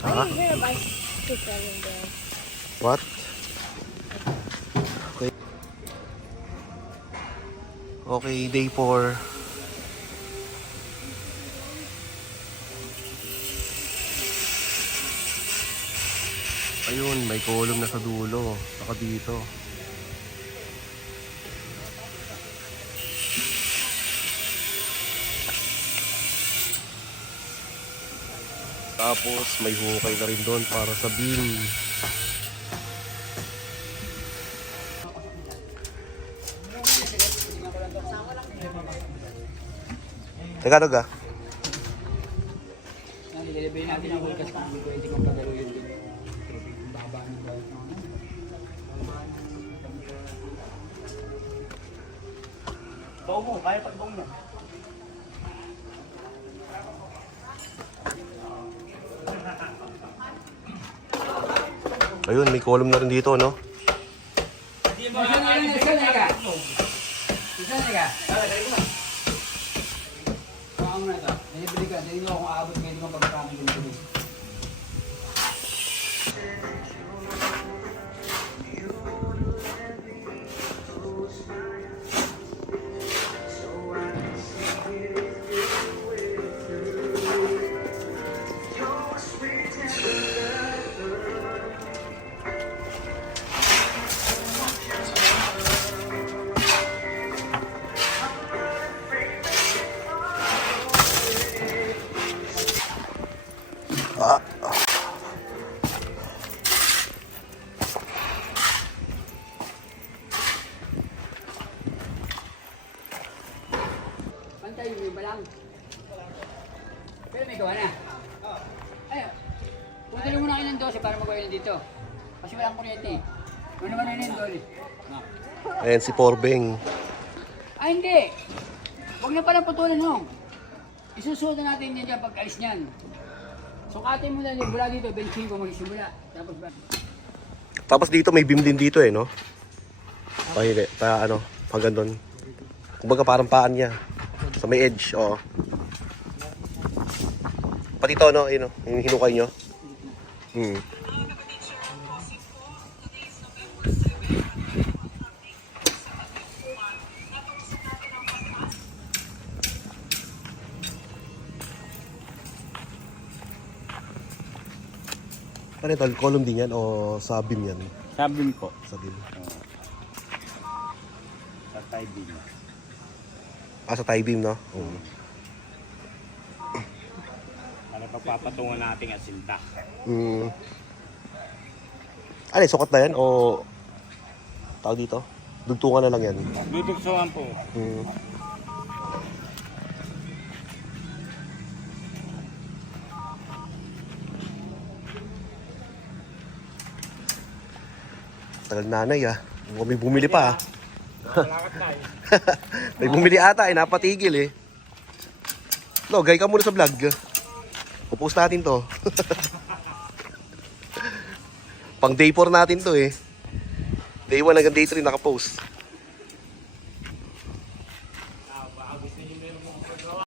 Ah? I hear a bicycle in there. What? Okay. Okay, day 4. Ayun, may column na sa dulo. Saka dito. Tapos may hukay na rin doon para sa beam. Teka, Doga. Nililibay natin ang hulkas kung pwede kong pagaluhin din. Baba ng bawat mga. Bawo mo, kaya pagbaw mo. Ayun, may column na rin dito, no? Isa na ka. Paano na ito? Nilibili ka. Hindi mo akong aabot ngayon kung pagkakamit yung tuloy. Pantay yung iba lang. Pero may gawa na. Ayun. Punta nyo muna kayo ng 12 para magawa yun dito. Kasi walang kuryente. Ano naman yun yung 12? Ayan si Porbeng. Ay hindi! Huwag na palang putulan mo. Isusuot na natin yan dyan pag alis niyan. Sukatin mo na yung mula dito, 25 magsimula. Tapos ba? Tapos dito may beam din dito eh, no? Pahili, ano, hanggang doon. Kumbaga parang paan niya. Sa may edge, oo. Pati ito, no? Ayun, no? Yung hinukay nyo. Ano ito? Column din yan o sa beam yan? Sabin po. Sa beam. Sa tie beam. Ah, sa tie beam, no? Oo. Para pagpapatungan natin ang sinta. Ano, sukat na yan o tawag dito? Dugtungan na lang yan. Dudugsuhan po. Tagal nanay ah. May bumili pa ah. Malakad na eh. May bumili ata eh, napatigil eh. No, gay ka muna sa vlog. Pupost natin to. Pang day 4 natin to eh. Day 1 hanggang day 3 nakapost.